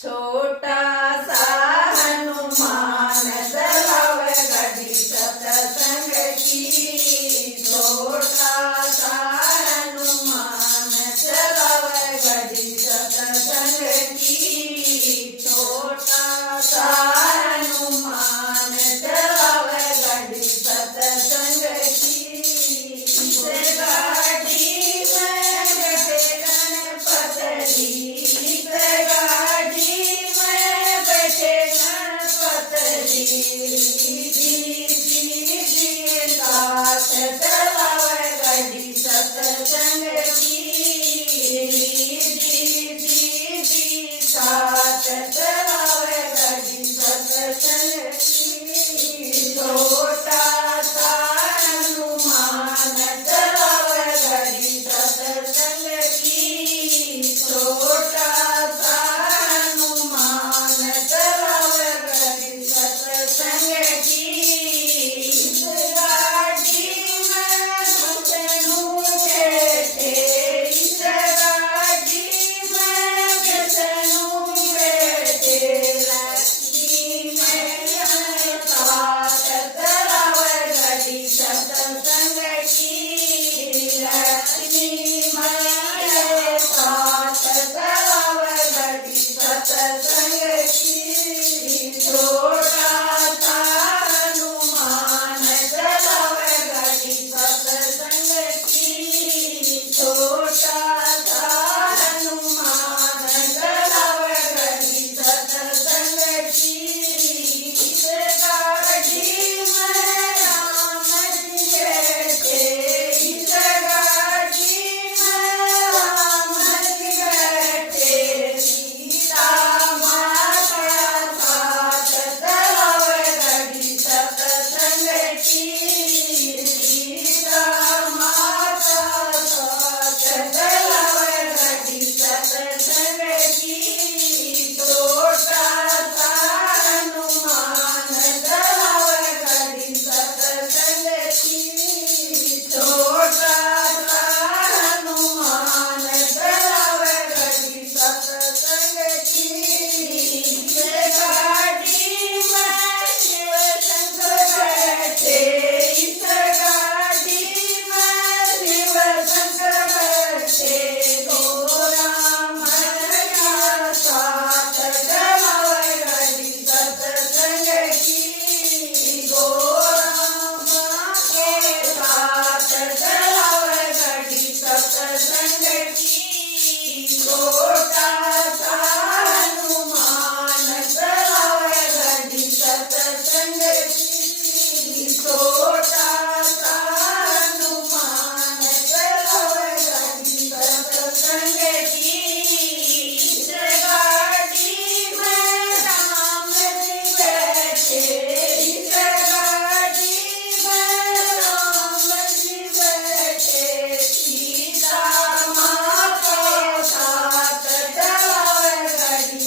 छोटासा हनुमान चलावे गाडी सतसंगची छोटासा हनुमान चलावे गाडी सतसंगची छोटासा हनुमान चलावे गाडी सतसंगची गाडी में बैठे गणपतजी गाड़ी में बैठे गणपतजी साथ चलावे गाड़ी सतसंगची साथ चलावे गाड़ी सतसंगची छोटासा हनुमान चलावे गाड़ी सतसंगची छोटासा हनुमान चलावे गाड़ी सतसंगची गाड़ी में घुसनू बैठे इस गाड़ी में घुसनू बैठे लक्ष्मी मैया साथ चलावे गाड़ी सतसंगची लक्ष्मी मैया साथ चलावे गाड़ी सतसंगची छोटासा हनुमान चलावे गाड़ी सतसंगची छोटासा हनुमान चलावे गाड़ी सतसंगची गाड़ी में राम जी बैठे इस गाड़ी में राम जी बैठे सीता माता साथ चलावे गाड़ी सतसंगची सीता माता साथ चलावे गाड़ी सतसंगची छोटासा हनुमान चलावे गाड़ी सतसंगची छोटासा हनुमान चलावे गाड़ी सतसंगची गाड़ी में शिव शंकर बैठे इस गाड़ी में शिव शंकर बैठे गोरा मैया साथ चलावे गाड़ी सतसंगची गोरा के साथ चलावे गाड़ी सतसंगची छोटासा हनुमान चलावे गाड़ी सतसंगची छोटासा हनुमान चलावे गाड़ी सतसंगची गाड़ी में राम जी बैठे इस गाड़ी में राम जी बैठे सीता माता साथ चलावे गाड़ी